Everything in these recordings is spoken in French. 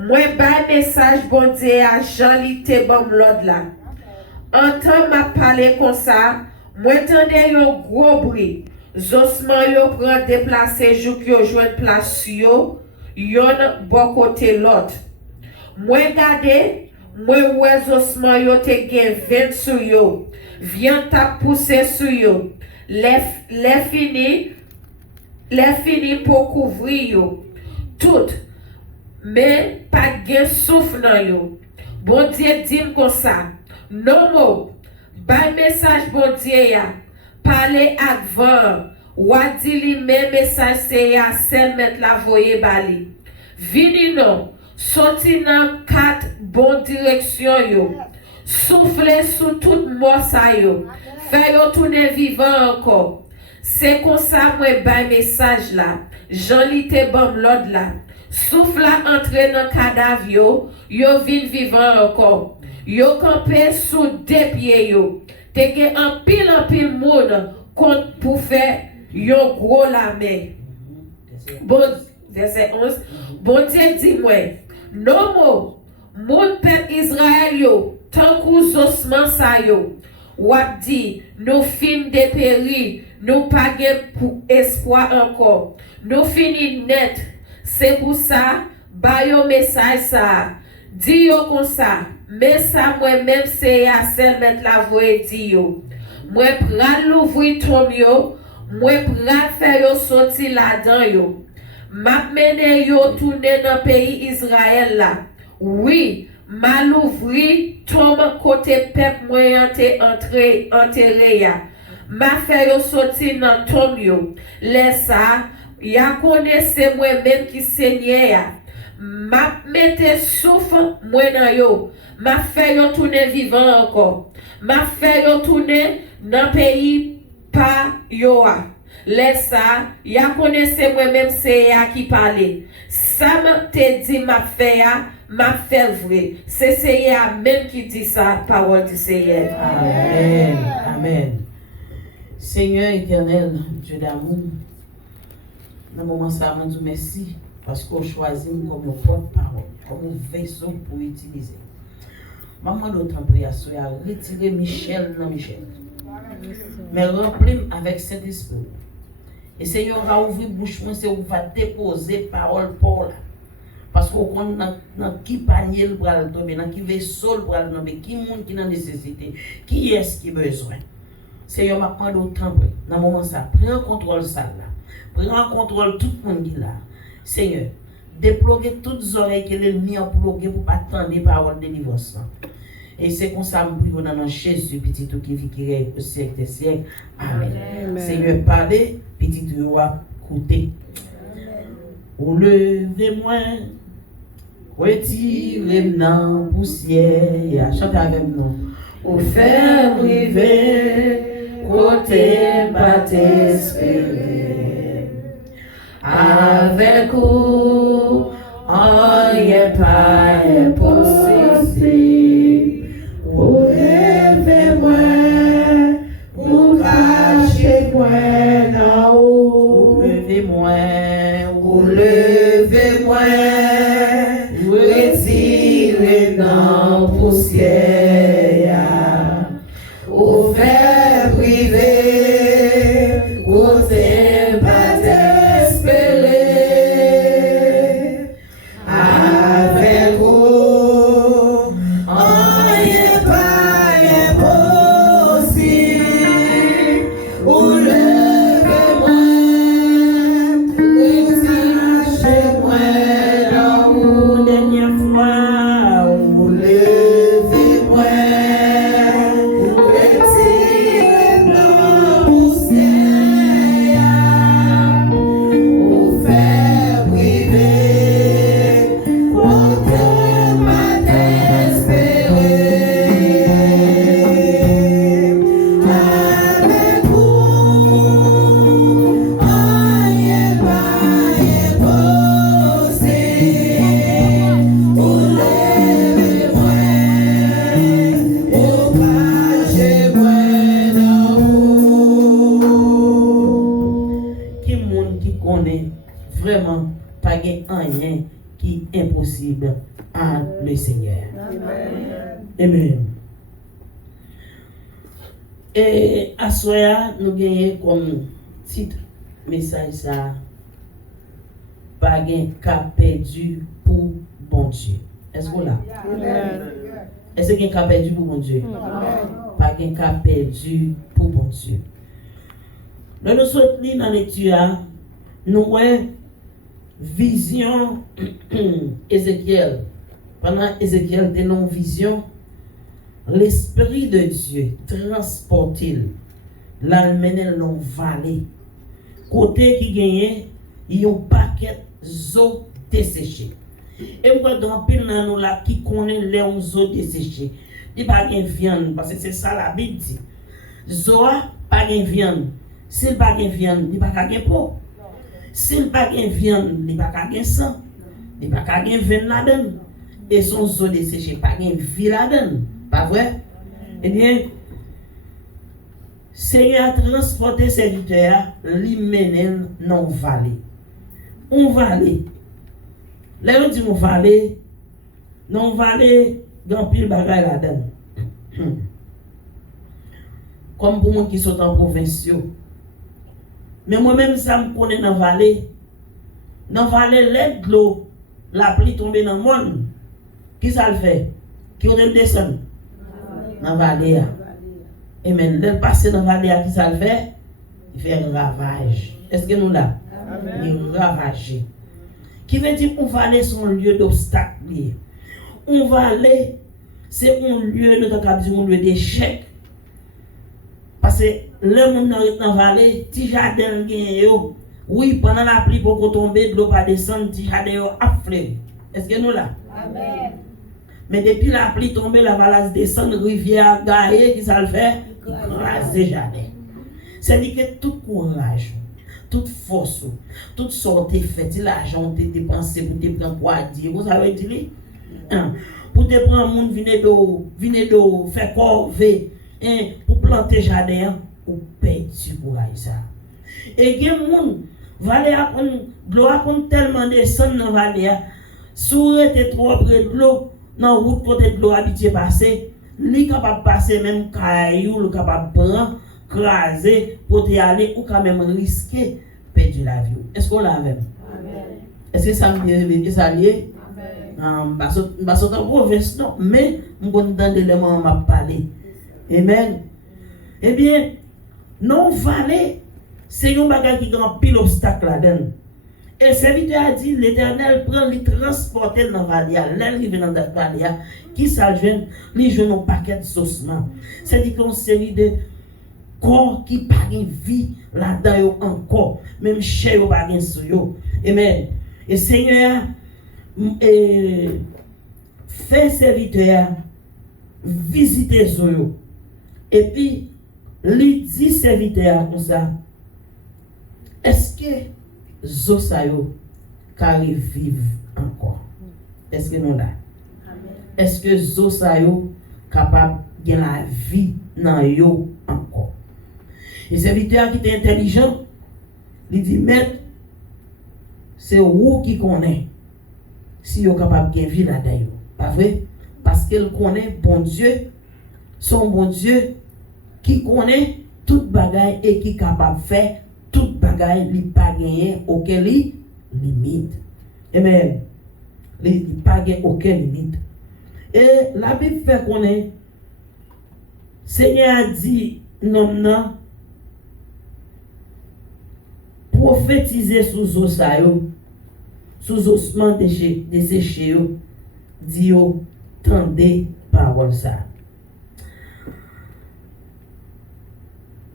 Moi, bas message bon Dieu à Jean li te bon l'autre là. Entend m'a parler comme ça, moi tendez yon gros bruit. Zosman yo prend déplacer jou ki yo joine place yo, yon bon côté l'autre. Moi gade, moi wè zosman yo te gen 20 sou yo. Vient ta pousser sou yo. Les fini pour couvrir yo. Tout. Mais pas gen souffle nan yo. Bon Dieu dit comme ça. Non mot. Bay message bon Dieu ya. Parler ak van. Wadi li men message se ya sel met la voye bali. Vini non. Sorti nan 4 bon direction yo. Souffle sous tout mort sa yo. Fè yo tourner vivant encore. C'est comme ça moi bay message là. Jean li te bam l'od là. Souffle la entre dans cadavre yo, yo vin vivant encore. Yo campé sous deux pieds yo. Te gen en pile monde compte pour faire yo gros la main. Bon, verset 11. Bon Dieu dit moi, non mo, mon peuple Israël yo, tant kou osman sa yo. Wap di, nous fin dépéri, nous pas pour espoir encore. Nous fini net. C'est pour ça, ba yo message ça. Di yo comme ça. Mais ça moi-même c'est à celle mettre la voix di yo. Moi pral l'ouvrir tom yo, moi pral faire yo sorti là-dedans yo. M'a mené yo tourner dans pays Israël là. Oui, m'a l'ouvrir tom côté peuple moi enterré ya. M'a fait yo sorti dans tom yo. Laisse ça, ya connaissez moi-même qui seigneur ya. M'a mette souffle moi dans yo. M'a fait yo tourner vivant encore. M'a fait yo tourner dans pays pas yo a. Laisse ça, ya connaissez moi-même c'est ya qui parle. Ça m'a te dit m'a fait ya, m'a fait vrai. C'est Seigneur même qui dit ça, parole du Seigneur. Amen. Amen. Seigneur éternel, Dieu d'amour, dans le moment ça, je vous merci parce qu'on choisit comme une porte-parole, comme un vaisseau pour utiliser. Maman d'autres prière, soit retirer Michel dans Michel. Mais remplir avec Saint-Esprit. Et Seigneur va ouvrir bouche, c'est où va déposer parole pour là. Parce qu'on connaît dans qui panier le bras tomber, dans qui vaisseau le bras tomber, qui monde qui n'a nécessité, qui est-ce qui a besoin. Seigneur m'a prendre autant dans le moment ça, prends contrôle ça là. Prends contrôle tout le monde qui là. Seigneur, déploguer toutes les oreilles que l'ennemi a plogué pour pas attendre les paroles de délivrance. Et c'est comme ça que nous avons Jésus, petit tout qui vit qui règne au siècle des siècles. Amen. Amen. Seigneur, parlez, petit tout va écouter. Ou levez-moi, retirez-moi dans la poussière. Chantez avec nous. Ou faire priver, côté pas t'espérer. Avec vous, rien pas impossible. Ou levez-moi, ou cachez-moi dans haut. Ou levez-moi, retirez dans la poussière. Ou faire priver, côté pas t'espérer. Avec vous, rien pas impossible. Ou levez-moi, cachez-moi dans une dernière fois. Ou levez-moi, retirez dans la poussière. Ou faire priver, côté pas t'espérer. Avec vous, rien pas impossible. Ou levez-moi, ou cachez-moi dans vous. Qui monde qui connaît vraiment pas gain rien qui est impossible à le Seigneur. Amen. Et à soir, nous gagnons comme titre message ça, pas gain cap perdu pour bon Dieu. Est-ce que là? Est-ce qu'il y a un cap perdu pour bon Dieu? Pas gain cap perdu pour bon Dieu. Nous nous soutenons dans la lecture, nous avons vision Ézéchiel. Pendant Ézéchiel était non vision, l'Esprit de Dieu transporte-t-il l'almenel dans vallée. Côté qui gagne, il y a un paquet d'eau desséchée. Et moi, dans pile dans nous là qui connaît les eaux desséchées, il n'y a pas de viande, parce que c'est ça la Bible dit. Zoa, pas de viande. S'il n'y a pas de viande, il n'y a pas de peau. S'il n'y a pas de viande, il n'y a pas de sang. Il n'y a pas de vin là-dedans. Et son eau desséchée, pas de vie là-dedans. Pas vrai? Eh bien, Seigneur a transporté serviteur, lui mène dans la vallée. On vallée. Là, on dit on vallée. Dans la vallée, il y a un pile de bagaille là-dedans. Comme pour moi qui sont en province. Mais moi-même, ça me connaît dans la vallée. Dans la vallée, l'aide de l'eau, la pluie tombe dans le monde. Qui ça le fait? Qui on descend? Dans la vallée. Amen. L'aide passer dans la vallée, qui ça le fait? Il fait un ravage. Est-ce que nous là? Il ravage. Qui veut dire qu'on va aller sur un lieu d'obstacle. On va aller, c'est un lieu, nous avons un lieu d'échec. Parce que le monde dans la vallée, si jardin oui, pendant la pluie, pour tomber, de l'eau pas descendre, si jardin a fleuve. Est-ce que nous là? Amen. Mais depuis la pluie tombée, la vallée descend, rivière gaillée, qui ça le fait? Raser jardin. C'est-à-dire que tout courage, toute force, toute sorte faite, l'argent te dépensé pour te prendre quoi dire, vous savez dire? Pour te prendre monde venir de faire corvée, pour planter jardin, ou perdu pour ça. Et il y a des gens, vallée l'eau tellement descendre dans la vallée, si vous êtes trop près de l'eau, dans la route côté de l'eau habitué passer, lui capable de passer même caillou, lui capable de prendre, craser, pour y aller, ou quand même risquer perdre la vie. Est-ce qu'on l'a même? Est-ce que ça me ça lié? Je suis en province, non, mais je suis content de l'élément m'a parlé. Amen. Eh bien, non vallée, c'est un bagage qui a un pile d'obstacles là-dedans. Et le serviteur a dit, l'Éternel prend les transporter dans la vallée, l'arriver dans la vallée, qui s'ajoute, les jeunes ont un paquet de saucements. C'est-à-dire qu'il y a une série de corps qui n'a pas de vie là-dedans encore, même chair n'a pas de vie. Amen. Et Seigneur, fait serviteur visiter Zoyo. Et puis, lui dit serviteur comme ça, est-ce que Zosayo can vivre encore? Est-ce que nous là? Est-ce que Zosayo capable de la vie dans yo encore? Et serviteur qui est intelligent, il dit, maître, c'est vous qui connaît si vous êtes capable de vivre là-dedans. Pas vrai? Parce qu'elle connaît bon Dieu, son bon Dieu qui connaît toute bagaille et qui est capable de faire toute bagaille, il pas gagner aucune limite. Amen. Il pas gagner aucune limite. Et la Bible fait connaître, Seigneur a dit, non, prophétiser sous osayo, sous ossements desséchés, dit tendez parole ça.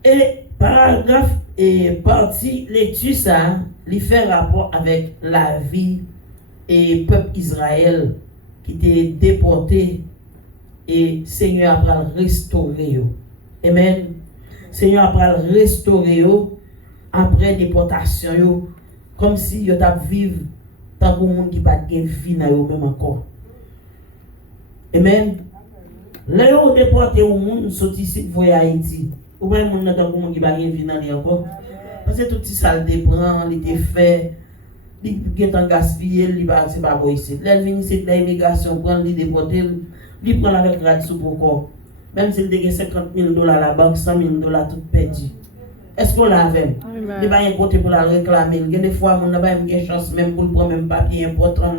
Et paragraphe et partie lecture ça, il fait rapport avec la vie et peuple Israël qui était déporté et Seigneur a restauré. Amen. Seigneur a restauré après déportation comme si yo t'a vivre tant que monde qui pas de vie na yo même encore. Amen. Là yo déporté au monde sorti ici pour Haïti. Ou bien monde tant que monde qui pas de vie na lui encore. Parce que tout ça le prend, il était fait il est en gaspillé, il va c'est pas bon ici. Là, il vient ici, l'immigration, prend, il déporte, il prend avec grade sous pour corps. Même s'il a 50 000 $ à la banque, 100 000 $ tout perdu. Est-ce qu'on l'a fait? Il va y avoir un côté pour la réclamer. Il y a des fois, on n'a pas une chance même pour le prendre même papier important.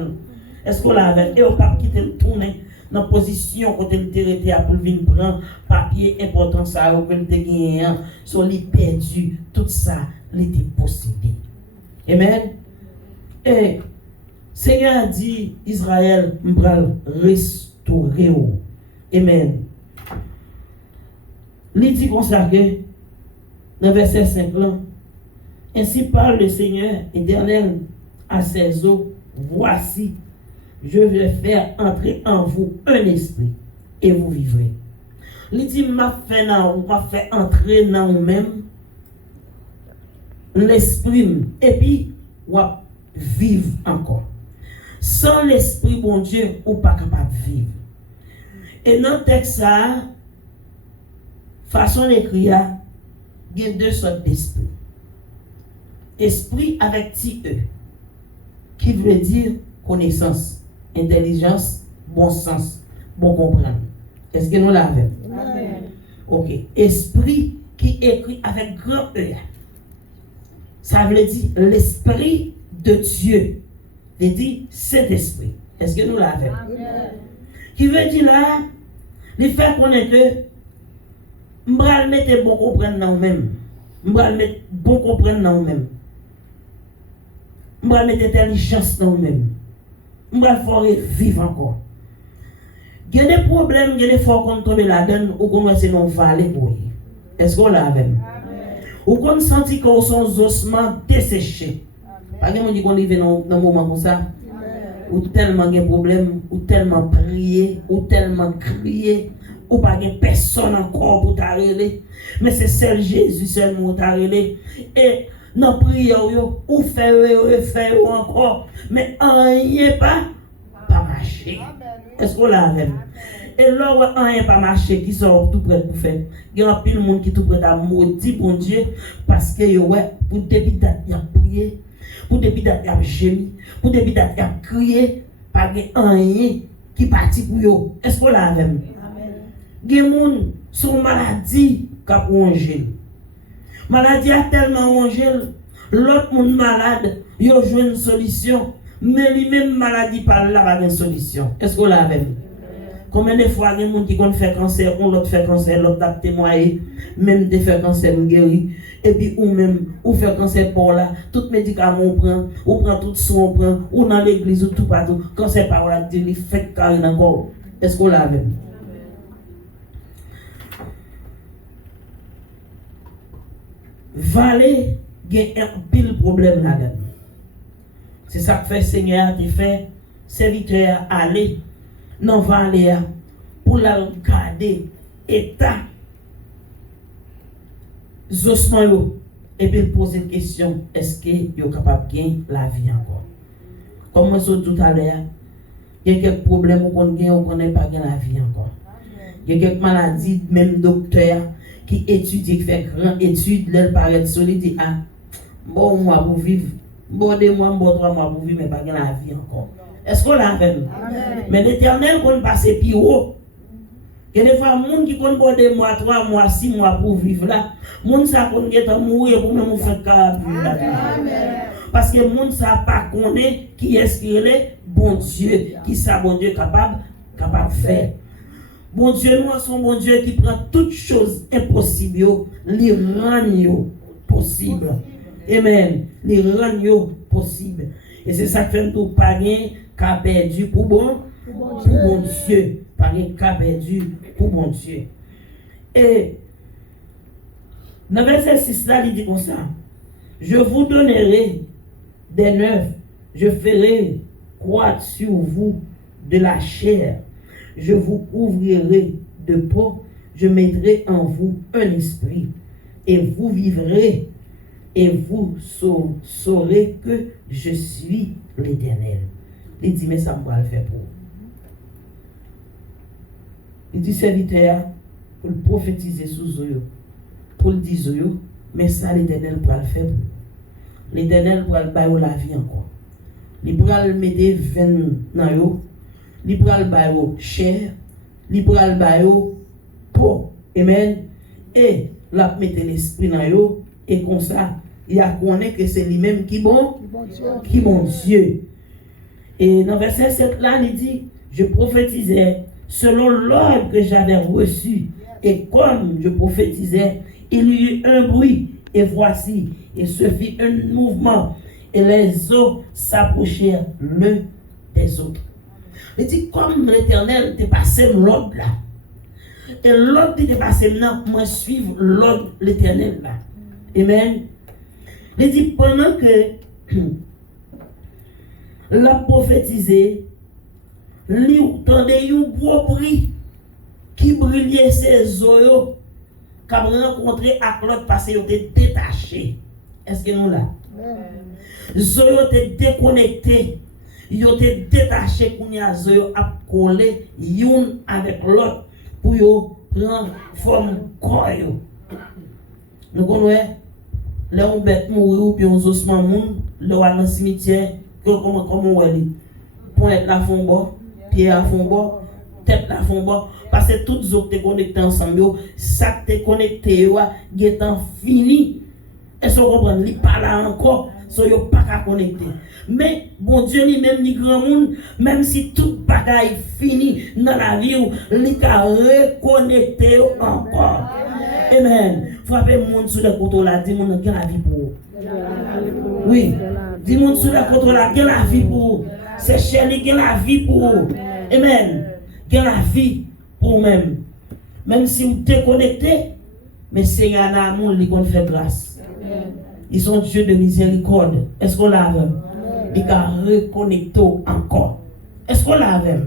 Est-ce qu'on l'a fait? Et on ne peut pas quitter le tourner dans la position côté le territoire pour venir prendre papier important, ça, ou que le gagné, soit il perdu, tout ça, il était possédé. Amen. Et Seigneur a dit, Israël, je vais restaurer. Amen. Il dit comme ça que, dans verset 5 là, ainsi parle le Seigneur éternel à ses eaux, voici, je vais faire entrer en vous un esprit et vous vivrez. Il dit, m'a fait entrer dans vous-même l'esprit et puis, ou vivre encore. Sans l'esprit, bon Dieu, ou pas capable de vivre. Et dans le texte, ça, façon d'écrire, il y a deux sortes d'esprit. Esprit avec petit e, qui veut dire connaissance, intelligence, bon sens, bon comprendre. Est-ce que nous l'avons? Ok. Esprit qui écrit avec grand E. Ça veut dire l'esprit de Dieu. Il dit cet esprit. Est-ce que nous l'avons? Qui veut dire là, il fait connaître que je vais mettre bon comprendre dans vous-même. Je vais mettre bon comprendre dans vous-même. Je vais mettre intelligence dans vous-même. Je vais faire vivre encore. Il y a des problèmes, il y a des fois qu'on tombe là-dedans ou qu'on va se non valer pour eux. Est-ce qu'on l'a même? Ou qu'on sentit qu'on son ossements desséchés. Pas que on dit qu'on vit dans un moment comme ça. Ou tellement de problèmes, ou tellement prier, ou tellement crier, ou pas de personne encore pour t'arrêter. Mais c'est seul Jésus seulement pour t'arrêter. Et dans la prière, ou faire encore. Mais rien pas marcher. Est-ce qu'on l'a même? Et là où rien pas marché, qui sont tout prêt pour faire. Il y a un peu de monde qui est tout prêt à maudire bon Dieu parce que pour depuis date il a prié, pour depuis date il a gémi, pour depuis date il a crié, pas de rien qui parti pour eux. Est-ce qu'on l'a même? Il y a des gens qui sont maladie qui a rongé. Maladie a tellement rongé, l'autre monde malade, il a joué une solution, mais lui-même maladie par là pas de solution. Est-ce qu'on l'a même? Combien de fois il y a des gens qui ont fait cancer, l'autre fait cancer, l'autre a témoigné, même des fait cancer guéri, et puis ou même, ou fait cancer pour là, tout médicament on prend tout soin on prend, ou dans l'église ou tout partout, cancer par là, il fait carré encore. Est-ce qu'on l'a même? Valer, il y a un pile problème là-dedans. C'est ça que fait Seigneur, te fait serviteur aller dans la vallée pour la garder état ossements et puis poser une question, est-ce que vous êtes capable de gagner la vie encore? Comme je disais tout à l'heure, il y a quelques problèmes qu'on gagne, on ne connaît pas la vie encore. Il y a quelques maladies, même docteur qui étudie, qui fait grand étude, l'elle paraît solide, dit ah, bon mois pour vivre, bon 2 mois, bon 3 mois pour vivre, mais pas la vie encore. Est-ce qu'on l'a fait? Mais l'Éternel qu'on passe plus haut. Il y a des fois, les gens qui ont 2 mois, 3 mois, 6 mois pour vivre là, les gens qui ont mourir pour même faire carrière. Parce que les gens ne savent pas qui est-ce qu'il est, bon Dieu, qui ça bon Dieu capable de faire. Bon Dieu, nous sommes bon Dieu qui prend toutes choses impossibles, les rend possibles. Amen. Les rend possibles. Et c'est ça que fait tout païen qui a perdu pour bon Dieu. Païen qui a perdu pour bon Dieu. Et dans le verset 6 là, il dit comme ça. Je vous donnerai des neufs, je ferai croître sur vous de la chair, je vous couvrirai de peau, je mettrai en vous un esprit, et vous vivrez, et vous saurez que je suis l'Éternel. Il dit, mais ça me va le faire pour vous. Il dit, serviteur, pour le prophétiser sous eux, pour le dire, mais ça l'Éternel va le faire pour vous. L'Éternel va le bailler la vie encore. il pral mettre veine dans yo, il pral ba yo chair, il pral ba yo peau. Amen. Et la mettre l'esprit dans yo et comme ça, il a connaît que c'est lui-même qui bon Dieu. Et dans verset 7 là, il dit, je prophétisais selon l'ordre que j'avais reçu. Et comme je prophétisais, il y eut un bruit, et voici, et se fit un mouvement, et les eaux s'approchèrent l'un des autres. Il dit, comme l'Éternel t'est passé l'ordre là, et l'ordre t'est passé maintenant, moi suivre l'ordre l'Éternel là. Amen. Il dit, pendant que l'a prophétisé, lui entendait un gros bruit qui brillait ses yeux, qui a rencontré à l'autre parce qu'il était détaché. Est-ce que nous là? Les yeux étaient déconnectés, ils étaient détachés pour les yeux à coller l'un avec l'autre pour prendre forme corps. Nous connaissons les on bête mourir ou bien on ossements moun, le dans le cimetière, comment on dit, pointe la fond bas, pied à fond bas, tête la fond bas, parce que toutes les autres sont connectés ensemble, ça te connecté, il est fini. Est-ce que vous comprenez? Il pas là encore, so yo pas qu'à connecter. Mais bon Dieu lui-même ni grand monde, même si toute bagaille fini dans la vie, il a reconnecté encore. Amen. Frappez le monde sur le côté là, dis mon qui la vie pour. Oui. Dis mon sur le côté là, qui la vie pour. C'est chéri qui la vie pour. Amen. Qui la vie pour même. Même si vous déconnectez, mais c'est un amour qui fait grâce. Ils sont Dieu de miséricorde. Est-ce qu'on l'a avec? Il a reconnecté encore. Est-ce qu'on l'a avec?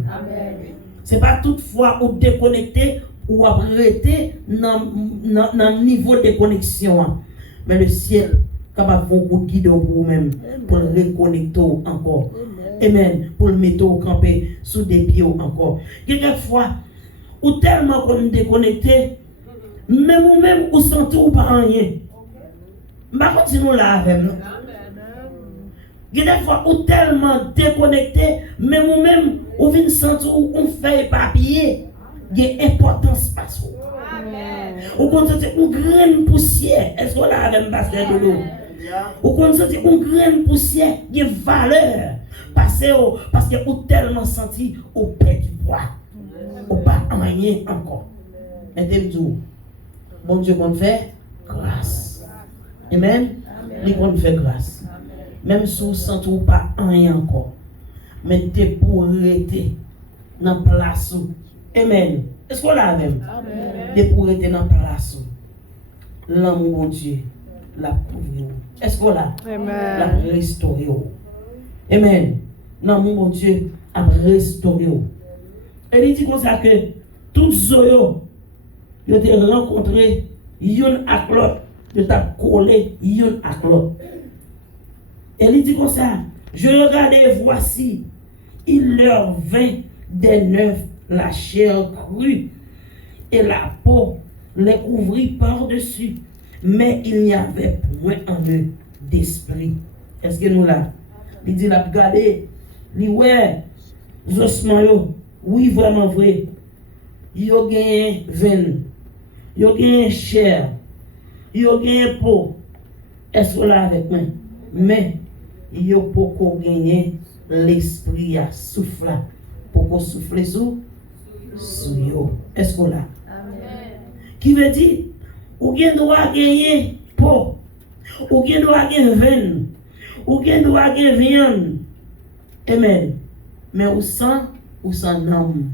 C'est pas toutefois ou déconnecté ou arrêter dans le niveau de connexion. Mais le ciel capable de vous guider pour vous-même, pour le reconnecter encore. Amen. Pour le mettre au camper sous des pieds encore. Quelquefois, ou tellement qu'on déconnecté, même vous-même, vous sentez ou pas rien. Mais continuons là avec nous. Des fois, ou tellement déconnecté, même vous-même, vous venez sentir ou on fait papier. Il y a importance parce que vous constatez une graine poussière. Est-ce qu'on a avec pasteur de l'eau? Vous constatez une graine poussière qui a valeur parce que vous tellement senti au père du poids. Vous pas rien encore. Mettez-vous. Bon Dieu, qu'on fait grâce. Amen. Il qu'on fait grâce. Même si vous sentez pas rien encore. Mettez pour arrêter dans la place. Amen. Est-ce qu'on l'a même? De pour être dans la place. L'amour de Dieu, la couvrir. Est-ce qu'on l'a? La restaurer. Amen. L'amour de Dieu a restauré. Et il dit comme ça que tous ceux qui ont rencontré, yon à l'autre, ils ont collé yon à l'autre. Et il dit comme ça, je regardais, voici, il leur vint des neufs la chair crue et la peau les couvrit par-dessus, mais il n'y avait point en eux d'esprit. Est-ce que nous là? Il dit là, regardez, il ouais, les ossements, oui, vraiment vrai. Il y a gagné veine, il y a gagné chair, il y a gagné peau. Est-ce que là avec moi? Mais il y a beaucoup gagné l'esprit à souffler. Pour souffler sous yo. Est-ce qu'on l'a? Qui veut dire, ou bien doit gagner peau, ou bien doit gagner veine, ou bien doit gagner viande. Amen. Mais ou sans âme.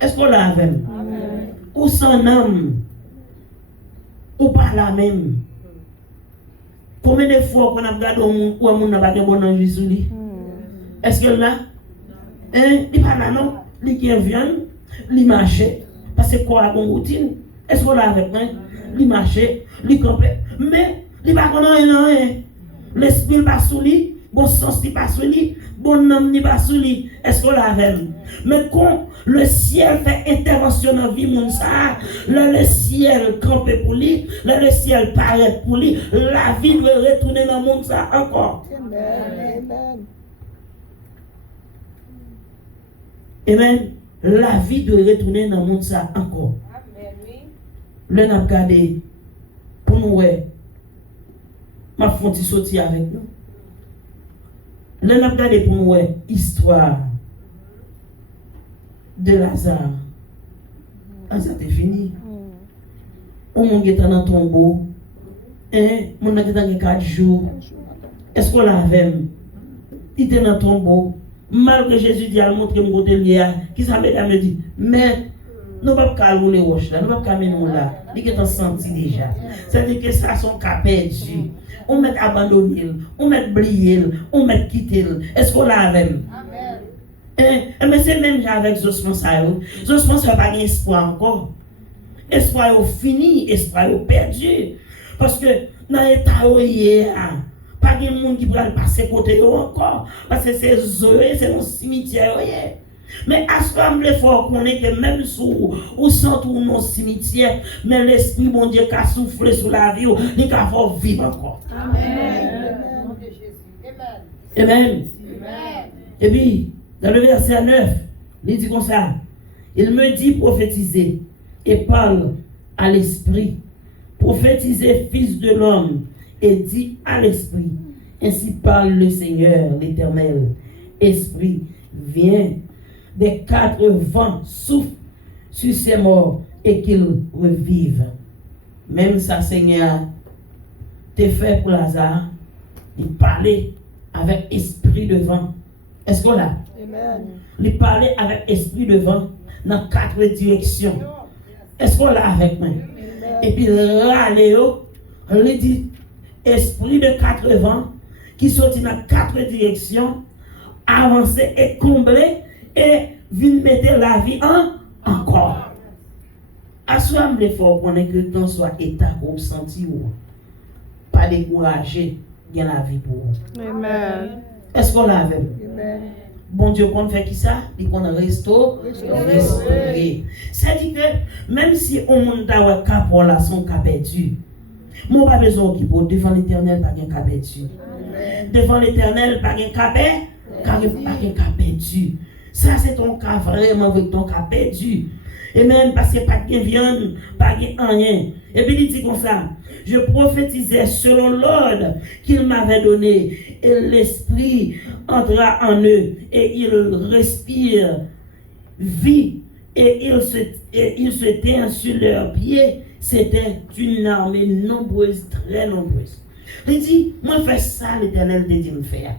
Est-ce qu'on l'a avec? Ou sans âme, ou pas la même. Combien de fois qu'on a regardé au monde où on n'a pas de bon ange sur lui? Est-ce que là? Il n'y a pas là non? Il y a viande, il marche. Parce que quoi a une routine? Est-ce qu'on l'a avec moi? Il marche, il campe. Mais il n'y a pas de rien. L'esprit va sous lui, bon sens n'est pas sous lui, bon nom n'est pas sous lui. Est-ce qu'on l'a avec? Mais quand le ciel fait intervention dans la vie, là le ciel campe pour lui, là le ciel paraît pour lui, la vie doit retourner dans le monde ça encore. Amen. Amen. La vie doit retourner dans le monde ça encore. Le n'a regardé pour nous, ma fonti sorti avec nous. Le n'a regardé pour nous, histoire de Lazare. Ah, ça c'est fini. On m'a dit dans ton tombeau. Mon a dit dans 4 jours. Est-ce qu'on l'avait? Il était dans ton tombeau. Malgré Jésus dit à montrer mon côté lié, qui ça me dit, mais nous ne pouvons pas rouler roche là, nous ne pouvons pas mener là. Il est senti déjà. C'est-à-dire que ça sont cas perdu. On met abandonné, on met oublié, on met quitté. Est-ce qu'on l'a avec? Mais c'est même avec Josman ça. Josman ça pas d'espoir encore. Espoir est fini, espoir est perdu. Parce que dans l'état où il est, pas de monde qui va passer côté encore. Parce que c'est Zoé, c'est mon cimetière. Mais à ce moment il faut qu'on ait que même sous ou centre ou mon cimetière, mais l'esprit bon Dieu qui a soufflé sur la vie, il va faire vivre encore. Amen. Amen. Et puis, dans le verset 9, il dit comme ça, il me dit prophétiser et parle à l'esprit. Prophétiser, fils de l'homme, et dit à l'esprit, ainsi parle le Seigneur, l'Éternel. Esprit, viens, des 4 vents souffle sur ces morts et qu'ils revivent. Même ça, Seigneur, t'es fait pour Lazare, il parlait avec esprit de vent. Est-ce qu'on l'a? Il parlait avec esprit de vent dans 4 directions. Est-ce qu'on l'a avec moi? Et puis, Raléo, il dit, esprit de 4 vents qui sortit dans 4 directions, avancer et combler et vient mettre la vie en encore. Assois l'effort pour que ton soit état pour sentir pas décourager bien la vie pour vous. Amen. Est-ce qu'on l'a avec? Amen. Bon Dieu, qu'on fait qui ça? Il qu'on restaurer. C'est-à-dire que même si on monte dans le cas pour la son cas perdu, moi pas besoin qui pour devant l'Éternel pas un cas perdu. Devant l'Éternel pas un cas perdu. Ça c'est ton cas vraiment avec ton cas perdu. Et même parce que pas de viande, pas de rien. Et puis il dit comme ça, je prophétisais selon l'ordre qu'il m'avait donné, et l'esprit entra en eux, et ils respirent vie, et ils se tiennent sur leurs pieds. C'était une armée nombreuse, très nombreuse. Il dit, moi fais ça, l'Éternel te dit me faire.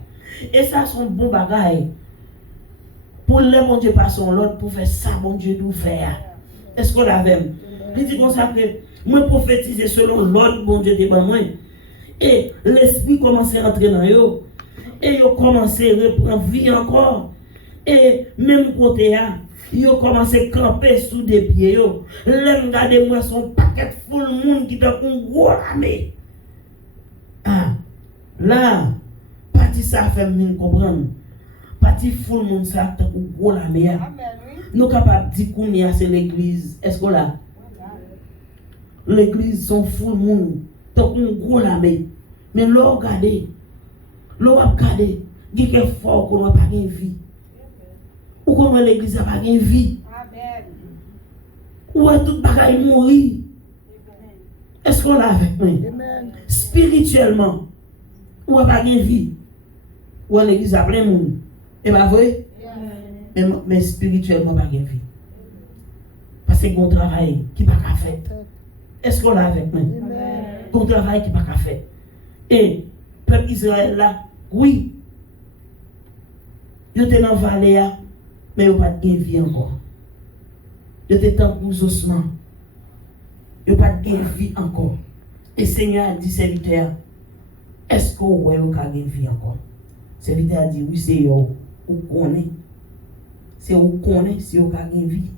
Et ça sont bons bagailles. Pour le bon Dieu par son l'autre, pour faire ça, bon Dieu nous faire. Est-ce qu'on l'avait? Il dit comme ça que moi prophétiser selon l'ordre, bon Dieu, de moi. Et l'esprit commençait à entrer dans eux. Et ils ont commencé à reprendre vie encore. Et même côté là, ils ont commencé à camper sous des pieds. L'homme regardez moi son paquet full monde qui dans une grosse armée. Ah, là, parti ça fait me comprendre. Parti full monde ça dans une grosse armée. Nous capables de dire qu'on c'est l'église. Est-ce qu'on l'a? L'église sont full monde. Donc on gros l'armée. Mais l'on regardez. L'on a regardé. Dit que fort qu'on n'a pas de vie. Ou qu'on l'église n'a pas de vie. Ou est tout bagaille mourir. Est-ce qu'on l'a avec moi? Spirituellement. Ou n'a pas de vie. Ou l'église a plein de monde. Et pas vrai? Mais spirituellement, pas de vie. Parce que qu'on travail qui n'est pas fait. Est-ce qu'on l'a avec moi? Qu'on travail qui n'est pas fait. Et le peuple Israël là, oui, il était dans la vallée, mais il n'a pas de vie encore. Il était dans le ossements. Il n'a pas de vie encore. Et Seigneur a dit, serviteur, est-ce qu'on voit qu'il a de vie encore? Serviteur a dit, oui, c'est où qu'on est. C'est où qu'on est, c'est où qu'on a de vie.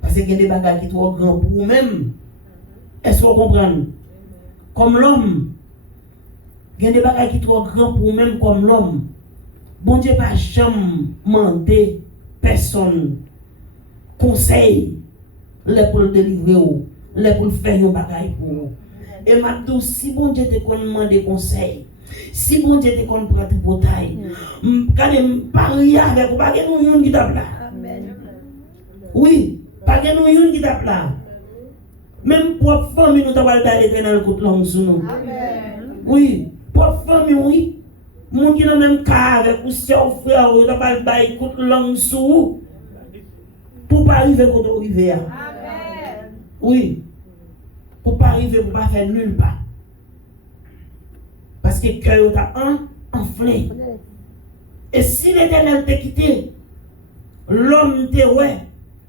Parce qu'il y a des bagages qui sont trop grands pour vous-même. Est-ce qu'on comprend? Comme l'homme, Il y a des bagages qui sont trop grands pour même comme l'homme. Bon Dieu pas jamais demander personne conseil pour le délivrer ou pour le faire un bagage pour vous. Et maintenant, si bon Dieu te demande conseil, si bon Dieu te prend pour taille, quand même parler avec vous, pas que nous yon qui tape là. Oui, pas que nous yon qui tape là. Même pour famille nous t'avons d'aller l'éternel côté langue sur nous. Oui, pour famille oui. Mon qui n'a même cas avec ou soeur frère ou t'avons d'aller côté langue sur pour pas arriver côté arriver. Oui. Pour pas arriver pour pas faire nulle part. Parce que cœur t'a enflé. Et si l'éternel t'a quitté, l'homme te ouais,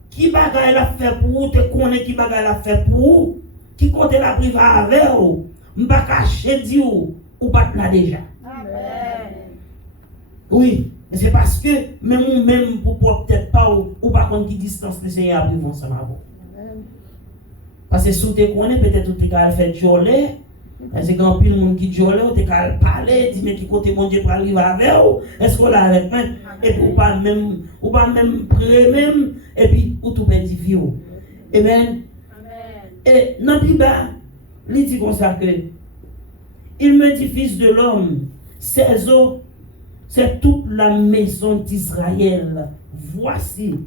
qui bagaille la fait pour vous, te connaît qui bagaille la fait pour vous, qui compte la priver avec vous, m'pas cacher dit ou pas là déjà. Amen. Oui, c'est parce que même pour peut-être pas ou pas contre qui distance le Seigneur a pris ensemble avec vous. Parce que si vous connaissez, peut-être que vous avez fait joler. Parce que quand il y a des gens qui joler, vous avez parlé, dit mais qui côté bon Dieu pour arriver avec vous. Est-ce qu'on l'a avec moi? Et puis, ou pas même prêt même. Et puis, vous tout perdez vie. Amen. Et dans la Bible, il dit comme ça que il me dit, fils de l'homme, ces eaux, c'est toute la maison d'Israël. Voici.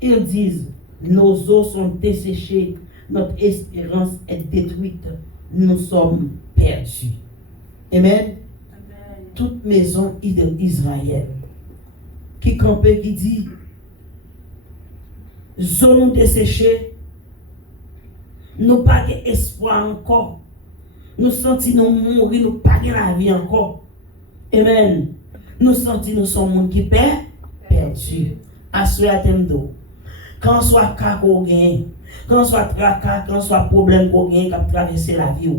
Ils disent, nos eaux sont desséchées. Notre espérance est détruite. Nous sommes perdus. Amen. Amen. Toute maison d'Israël qui campait, qui dit zone desséchée, nous pas d'espoir encore. Nous sentons nous mourir, nous pas de la vie encore. Amen. Nous sentons nous sommes monde qui perdu. À ce temps quand soit cas qu'on gagne, quand soit tracas, quand soit problème qu'on gagne, qui traverser la vie.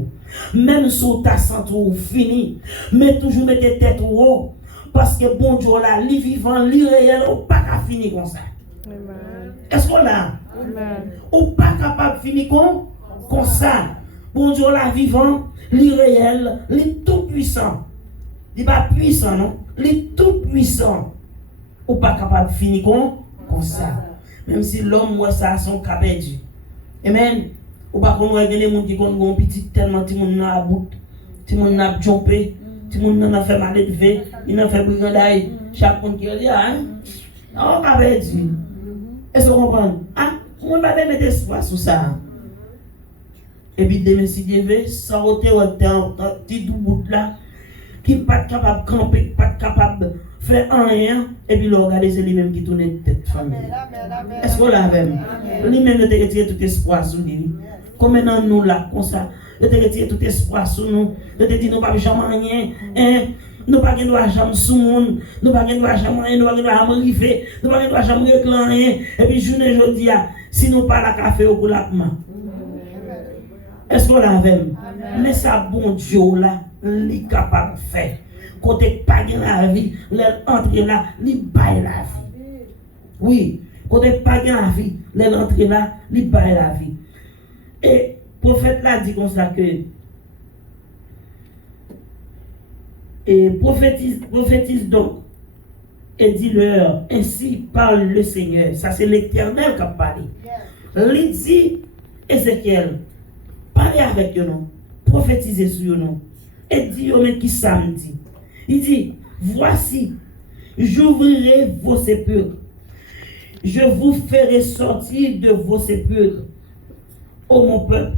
Même si ta santé ou fini, mais toujours mettez tête au haut, parce que bon Dieu là, li vivant, li réel, ou pas qu'à finir comme ça. Est-ce qu'on a? Ou pas capable de finir comme ça. Bon Dieu là, vivant, li réel, li tout puissant. Il pas puissant, non? Li tout puissant. Ou pas capable de finir comme ça. Même si l'homme voit ça son cas perdu. Amen. Ou pas qu'on voit les gens qui ont un petit tellement de monde à bout, de monde à jumper, de monde à faire mal élevé, il a fait brigandage, chaque monde qui dit ah, on cas perdu. Est-ce que vous comprenez? Ah, on va mettre espoir sur ça. Et puis demain si Dieu veut, sortez au petit bout là, qui pas capable de camper, pas capable fait rien, et puis le regarder c'est lui-même qui tourne tête famille. Est-ce qu'on l'a même? Lui-même il te retire tout espoir sur lui. Comme maintenant nous là, comme ça, il te retire tout espoir sur nous. Il te dit nous pas jamais rien, hein? Nous pas de jamais sous monde, nous pas de jamais rien, nous pas de jamais river, nous pas de jamais réclamer. Et puis journée aujourd'hui, si nous pas la café au boulakma. Est-ce qu'on l'a même? Mais ça bon Dieu là, il est capable de faire. Côté pas de la vie, l'entrée là, il baille la vie. Oui, côté pas de la vie, l'entrée là, il baille la vie. Et le prophète là dit comme ça que et prophétise donc et dis-leur ainsi parle le Seigneur. Ça c'est l'Éternel qui a parlé. Il dit Ézéchiel, parlez avec eux non, prophétisez sur eux non, et dit eux qui samedi. Il dit, voici, j'ouvrirai vos sépulcres. Je vous ferai sortir de vos sépulcres, ô mon peuple,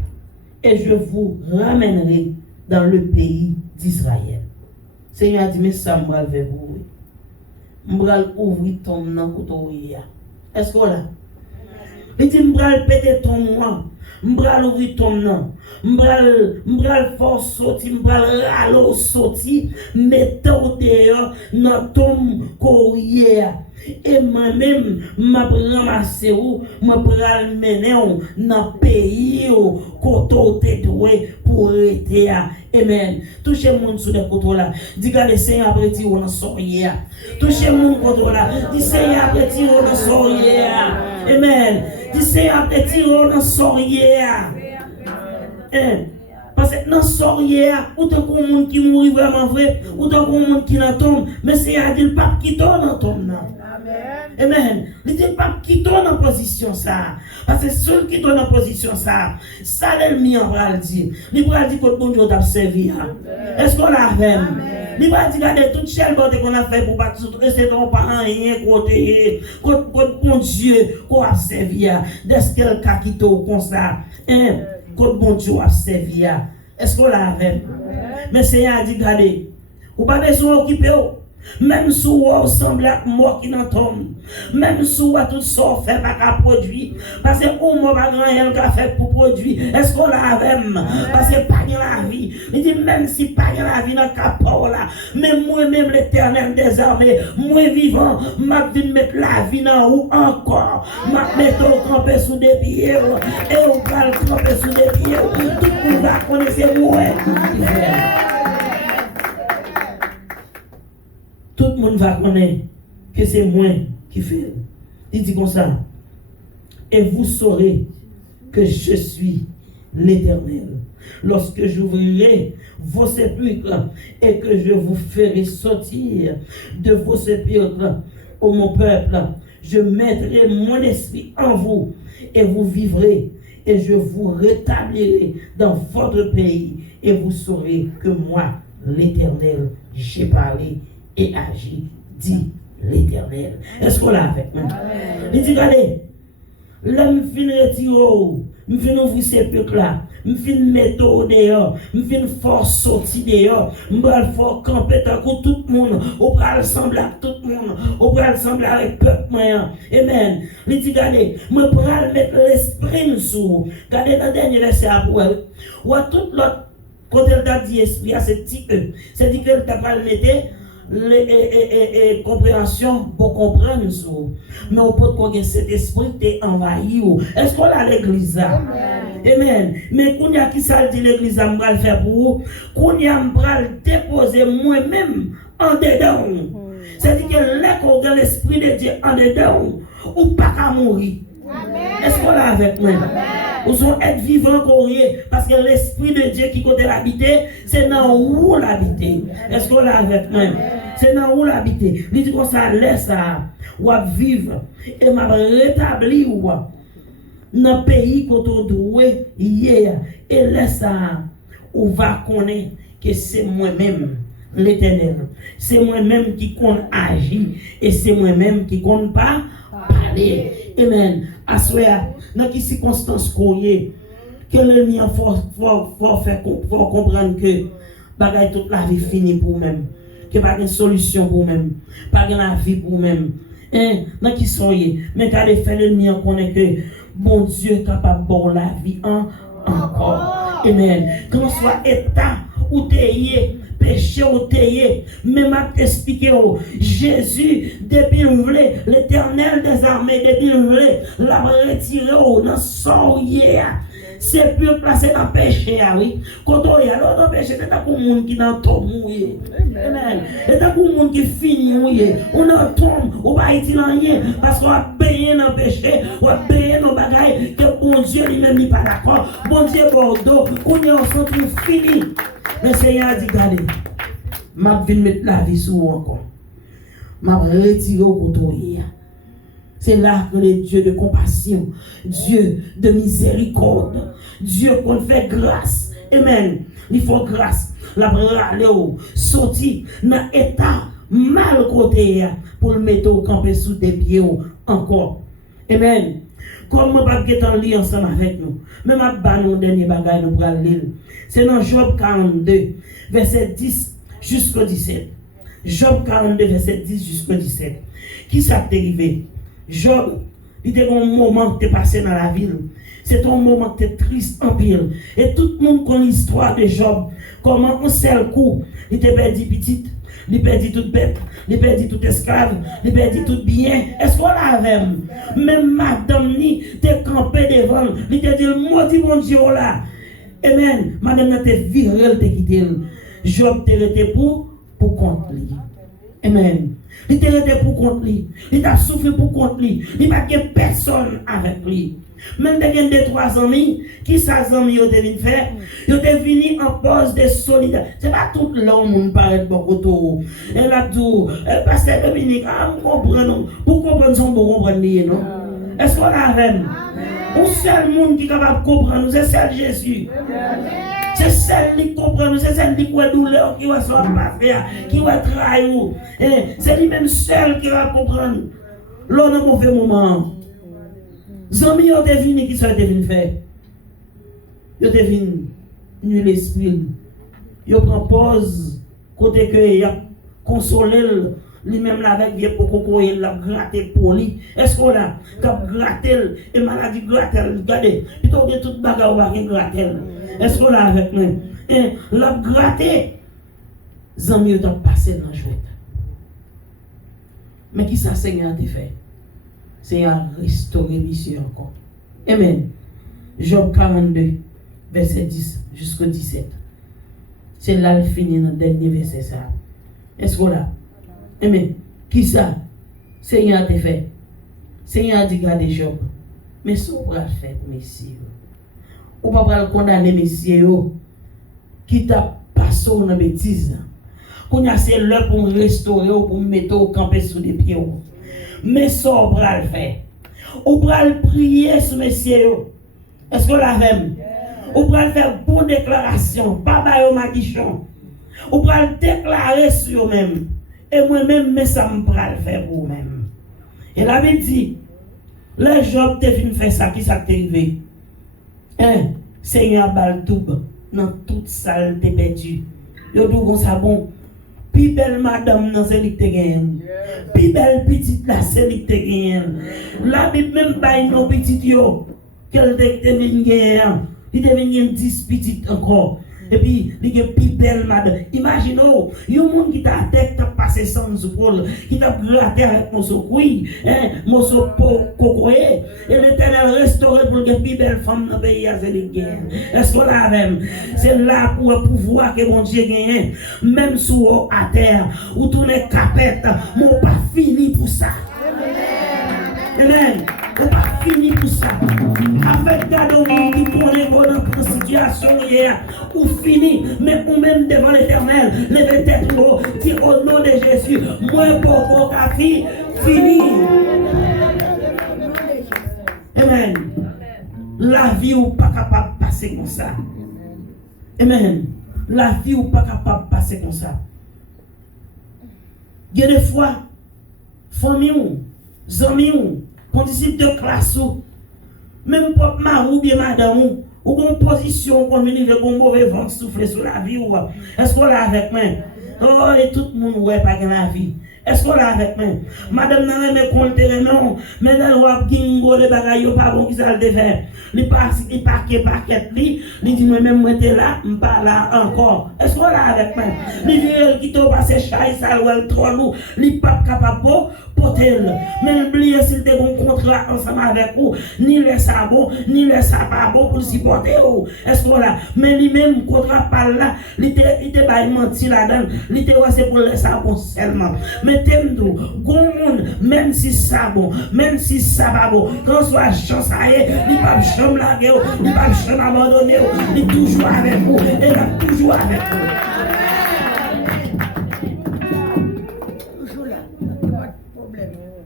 et je vous ramènerai dans le pays d'Israël. Seigneur a dit, mais ça m'a vers vous. Je vais ouvrir ton nom pour toi. Est-ce que là? Il dit, je vais péter ton nom. Je vais ouvrir ton nom. Je vais faire sortir, je vais râler sortir, mettre dehors dans ton courrier. Et moi-même, je vais ramasser ou, je vais mener dans le pays où tu es doué pour être. Amen. Touchez le monde sur les côtés là. Dis que le Seigneur après tirer dans soirée. Touchez le monde côté là. Dis Seigneur après tirer dans soirée. Amen. Dis Seigneur après tirer dans soirée. Parce Parce que dans soirée, ou tant qu'on monde qui mourit vraiment vrai, ou tant qu'on monde qui dans tombe, mais c'est à dire pas qui tombe dans tombe. Amen. Il dit pas qui tombe en position ça. Parce que celui qui tombe en position ça l'ennemi en va le dire. Il va dire que bon Dieu t'a servi. Est-ce qu'on l'a fait? Il va dire regardez toute chère bonté qu'on a fait pour pas rester dans pas rien côté bon Dieu qu'on a servi. Est-ce quel cas qui t'a comme ça? Côté bon Dieu a servi. Est-ce qu'on l'a fait? Mais Seigneur a dit regardez, ou pas besoin d'occuper. Même si vous semblez mort qui n'en tombe, même si vous tout ça fait pas qu'à produire, parce que vous n'avez pas grand-chose qu'à faire pour produire, est-ce qu'on l'a même? Parce que pas de la vie. Il dit même si pas de la vie dans le capot là, mais moi-même l'éternel des armées, moi vivant, m'a dit mettre la vie dans vous encore, m'a mettre au camper sous des pieds, et au bal camper sous des pieds, tout le monde va connaître moi. Tout le monde va connaître que c'est moi qui fais. Il dit comme ça. Et vous saurez que je suis l'Éternel. Lorsque j'ouvrirai vos sépulcres et que je vous ferai sortir de vos sépulcres, ô mon peuple, je mettrai mon esprit en vous et vous vivrez et je vous rétablirai dans votre pays et vous saurez que moi, l'Éternel, j'ai parlé et agit, dit l'Éternel. Est-ce qu'on l'a fait? Il dit, regardez, là, je finis retirer, je finis ouvrir ces peuples-là, je finis mettre au dehors, je finis force sortir dehors, je vais faire camper avec tout le monde, on va ressembler à tout le monde, on va ressembler avec le peuple moyen. Amen. Il dit, regardez, je vais mettre l'esprit sous. Regardez, dans le dernier verset après, ou à tout l'autre, quand elle a dit esprit, c'est petit E, c'est-à-dire qu'elle t'a pas le mettre. Compréhension pour comprendre ça. Mais on peut que cet esprit t'est envahi. Est-ce qu'on a l'église là? Amen. Mais quand il y a qui ça dit l'église là, je vais le faire pour vous. Quand il y a je vais déposer moi-même en dedans. C'est-à-dire que là, l'esprit de Dieu en dedans, ou pas qu'à mourir. Est-ce qu'on l'a avec moi? Vous allez être vivant parce que l'esprit de Dieu qui compte l'habiter, c'est dans où l'habiter. Est-ce qu'on l'a avec moi? C'est dans où l'habiter. Il dit qu'on ça laisse ça, ou à vivre et m'a rétabli ou dans le pays qu'on doit hier et laisse ça, ou va connaître que c'est moi-même l'Éternel. C'est moi-même qui compte agir et c'est moi-même qui compte pas parler. Amen. À ce dans quelles circonstances qu'on est, que l'ennemi a faut comprendre que bagaille toute la vie finie pour même, que pas de solution pour même, pas de la vie pour même. Dans qui soyez, mais quand les fait l'ennemi on connaît que bon Dieu est capable de la vie encore. Amen. Quand soit état où t'es péché ou t'es, même à t'expliquer, Jésus, depuis l'Éternel des armées, depuis l'a retiré dans son hier. C'est plus placé dans le péché, oui. Quand on est alors dans le péché, c'est pour le monde qui dans tombe, oui. Amen. C'est pour le monde qui finit, oui. On en tombe, on va être rien, parce qu'on va payer dans le péché, on va payer dans le bagaille, que bon Dieu lui-même n'est pas d'accord. Bon Dieu, Bordeaux, on est ensemble fini. Le Seigneur a dit, regardez, je vais mettre la vie sur vous encore. Je vais retirer au couteau. C'est là que le Dieu de compassion, Dieu de miséricorde, Dieu qu'on fait grâce. Amen. Il faut grâce. La aller sortir dans l'état mal côté pour le mettre au camper sous des pieds encore. Amen. Comme je ne vais pas lire ensemble avec nous. Même à nous dernier bagage nous pour lire. C'est dans Job 42, verset 10 jusqu'au 17. Job 42, verset 10 jusqu'au 17. Qui ça t'est arrivé? Job, il était un moment que tu es passé dans la ville. C'est un moment que tu es triste en pile. Et tout le monde connaît l'histoire de Job. Comment un seul coup, il t'a perdu petite, il perdu toute bête, il perdu tout esclave, il perdu tout bien. Est-ce qu'on l'avait? Même madame ni t'es campé devant, il t'a dit, maudit mon Dieu là. Amen. Madame t'es virée, t'es quitté. Job t'es resté pour contre lui. Amen. Il t'a resté pour contre lui. Il t'a souffert pour contre lui. Il n'y a pas personne avec lui. Même des 2-3 amis, qui ça amis yo te vinn faire? Yo te vinn en pose de solidarité. C'est pas tout l'homme qui paraît beaucoup. Elle a dit, pasteur Dominique, pour comprendre son bon comprendre non? Est-ce qu'on a même? Un seul monde qui est capable de comprendre, c'est seul Jésus. C'est celle qui comprend, c'est celle qui voit douleur, qui voit son affaire, qui voit trahir. C'est lui-même seul qui va comprendre. L'on a un mauvais moment. Zami ont devine qui sont devine faire. Ils devine nuit l'esprit. Ils prend pause côté que il a consolé lui-même avec vieux pour qu'on il l'a gratté pour lui. Est-ce qu'on a gratté et maladie gratté, regardez, plutôt que toute bagarre on va gratté. Est-ce qu'on a avec nous? L'a gratté. Zami ont passé dans la joie. Mais qui ça Seigneur a fait? Seigneur restaurer monsieur encore. Amen. Job 42, verset 10 jusqu'au 17. C'est là le fini dans le dernier verset ça. Est-ce qu'on a? Amen. Qui ça? Seigneur a fait. Seigneur a dit garder Job. Mais ce qu'on va faire, messieurs. On ne va pas condamner messieurs qui t'a passé dans la bêtise. Qu'on a c'est l'heure pour restaurer ou pour mettre au camper sous les pieds. Mais ça, on va le faire. On va le prier sur messieurs. Est-ce qu'on l'a fait? On va le faire pour déclaration, pas par maguichon. On va le déclarer sur eux-mêmes. Et moi-même, mais ça me va le faire pour vous-même. Et la Bible dit, le Job te fin faire ça, qui ça t'est arrivé? Seigneur Baltoub, dans toute salle t'es perdu. Yo dou comme ça bon. Puis belle madame dans celle qui te gagne. Puis belle petite là celle qui te gagne. La Bible même pas une petite yo. Qu'elle te vient gagne. Il te vient 10 petites encore. Et puis, il y a plus belle madame. Imaginez-vous, il y a un monde qui t'a tête passé sans épaule, qui t'a gratté avec mon socoui, mon cocoé, et l'Éternel restauré pour les plus belles femmes dans le pays à guerre. Est-ce qu'on l'a même? C'est là pour le pouvoir que mon Dieu gagne, même sous à terre, où tout est capette, mon pas fini pour ça. Amen. On n'a pas fini pour ça. Avec Gadon qui connaît dans situation hier, ou fini, mais ou même devant l'Éternel, levez tête haut, dire au nom de Jésus, moi pour fini. Amen. La vie ou pas capable de passer comme ça. Amen. La vie ou pas capable de passer comme ça. Il y a des fois, famille ou, amis ou, disciple de classe ou, même pop marou bien madame ou une position comme une mauvais vent souffler sur la vie ou est-ce qu'on l'a avec moi? Oh et tout le monde ouais pas dans la vie. Est-ce qu'on l'a avec moi? Madame n'a même compté non, mais dans le gingo les bagailles pas bon qui ça le faire. Il paquet li dit moi même moi t'es là, pas là encore. Est-ce qu'on l'a avec moi? Les vieux qui t'ont passé chai ça ou trop lourd, il pas capable potel. Mais oubliez s'il te bon contrat ensemble avec vous, ni le sabon, ni le sapabo pour supporter ou. Est-ce qu'on l'a? Mais lui-même contrat pas là, il te bail menti là-dedans, il te c'est pour le sabon seulement. Mais t'aimes tout, même si sabon, même si sababo, quand soit chance à il pas chambre la gueule, il pas chambre abandonner, il est toujours avec vous, il est toujours avec vous.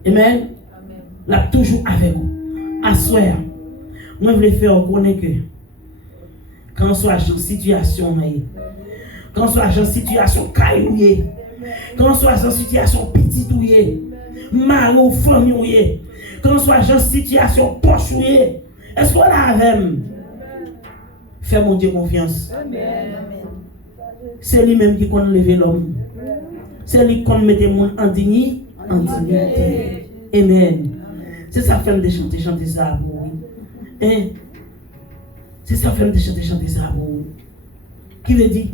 Amen. Là, toujours avec vous. À soir, moi, je voulais faire connaître que quand on soit en situation, quand on soit en situation caillouée, quand on soit en situation petitouée, mal ou famille, quand on soit en situation pochouée, est-ce qu'on a avec? Fais mon Dieu confiance. C'est lui-même qui compte lever l'homme. C'est lui qui compte mettre le monde en dignité. Amen. C'est ça fait de chanter ça pour vous. C'est ça fait de chanter ça pour vous. Qui veut dire?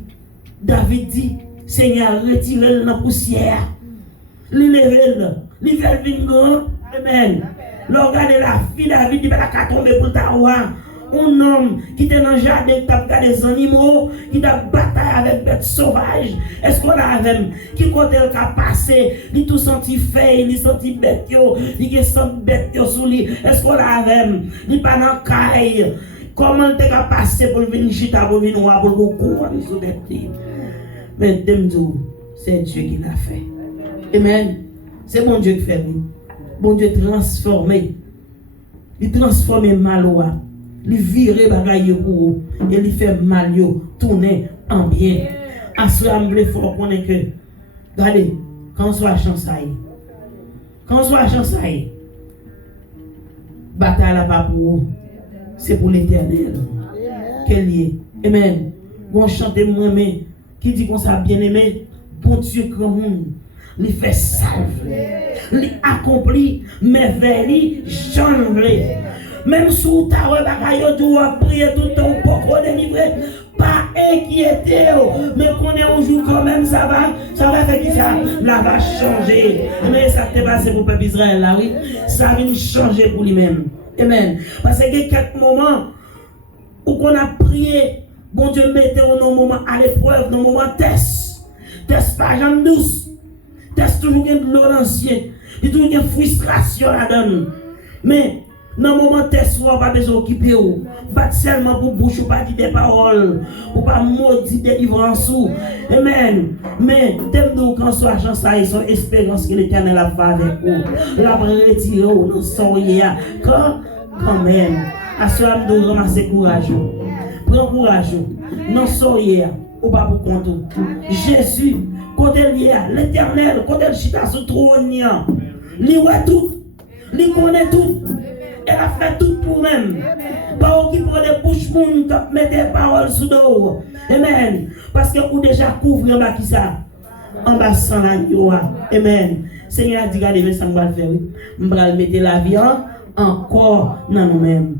David dit, Seigneur, retirez-le dans la poussière. L'élevez-le. L'hiver vient grand. Amen. Regardez la fille David, il va la tomber pour ta roi. un homme qui était dans le jardin, qui t'a regardé des animaux, qui t'a bataillé avec des bêtes sauvages. Est-ce qu'on a avec qui côté le cas passé, il tout senti feuille, il senti bête, il senti bête sous lui. Est-ce qu'on a avec il pas dans caille. Comment t'es qu'à passer pour venir chita, pour venir voir, pour beaucoup, sur des livres. Mais c'est Dieu qui l'a fait. Amen. C'est mon Dieu qui fait. Bon Dieu transformé. Il transforme mal. Il vire bagaille pour et il fait mal, tourner en bien. À ce moment-là, il faut qu'on ait que. Regardez, quand on soit chansaille. Quand on soit chansaille. Bataille là pas pour vous. C'est pour l'éternel. Quel est. Amen. Bon chante moi-même qui dit qu'on s'est bien aimé. Bon Dieu, grand monde. Il fait salve. Il accomplit merveille, change. Même sous ta rebagaille, tu vas prier tout le temps pour qu'on délivre. Pas inquiéter, mais qu'on est un jour quand même, ça va faire qui ça? Là va changer. Mais ça t'est passé pour le peuple Israël là, oui. Ça va changer pour lui-même. Amen. Parce qu'il y a quelques moments où on a prié, bon Dieu mettait nos moments à l'épreuve, nos moments test. Test pas jamais douce. Test toujours de l'eau l'ancien. Il y a toujours une frustration là-dedans. Mais dans le moment test, on va pas besoin d'occuper. Pas seulement pour bouche, pas dire des paroles, pour pas maudire délivrance. Amen. Mais t'aimes-nous quand soit chance à son espérance que l'Éternel a fait avec vous. La retiré dans son quand même. À ce moment de ramasser courage. Prends courage. Non soyez ou pas pour compte. Jésus, quand il y a l'Éternel, quand il chita sur trône, il voit tout. Il connaît tout. Elle a fait tout pour même. Pas qui prend des bouches moun qui met des paroles sous dos. Amen. Parce que vous déjà couvrir en bas qui ça. En bas sans l'agneau. Amen. Seigneur a dit regardez ça va le faire. On va mettre la vie encore dans nous-mêmes.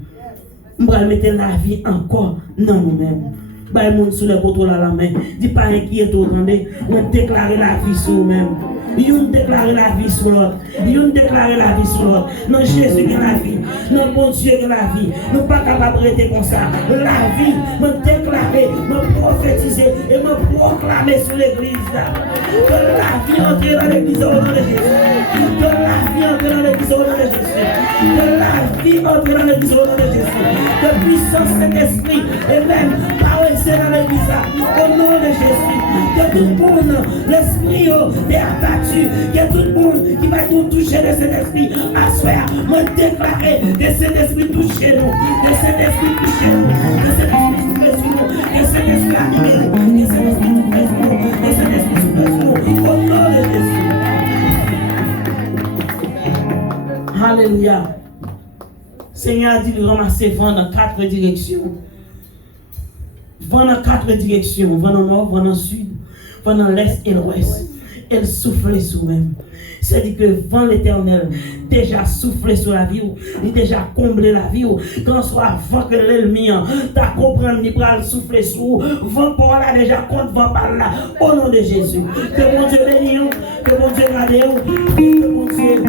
On va mettre la vie encore dans nous-mêmes. Bah moun sous les poteaux là la main. Dis pas inquiet tout attendez. On déclarer la vie sur nous-mêmes. Ils déclaré la vie sur l'autre. Ils déclaré la vie sur l'autre. Non, Jésus qui la vie. Non, bon Dieu qui la vie. Nous ne sommes pas capables de rester comme ça. La vie, me déclarer, me prophétiser et me proclamer sur l'église. Que la vie entre dans l'église au nom de Jésus. Que la vie entre dans l'église au nom de Jésus. Que la vie entre dans l'église au nom de Jésus. Que puissance de l'esprit et même paroisser dans l'église au nom de Jésus. Que tout le monde, l'esprit est attaqué. Que tout le monde qui va tout toucher de cet esprit à soi, me déclarer que cet esprit touche nous, que cet esprit touche nous, que cet esprit touche nous, que cet esprit anime nous, que cet esprit touche nous, que cet esprit touche nous, au nom de Jésus. Alléluia. Seigneur a dit de ramasser vent dans 4 directions. Vent dans 4 directions, vent au nord, vent au sud, vent dans l'est et l'ouest. Elle souffle sur même. C'est-à-dire que le vent l'éternel déjà soufflé sur la vie, il déjà comblé la vie. Quand soit vent que l'ennemi, t'as compris, il va souffler sur vent par là déjà contre vent par là. Au nom de Jésus. Que mon Dieu bénisse, que mon Dieu garde, que mon Dieu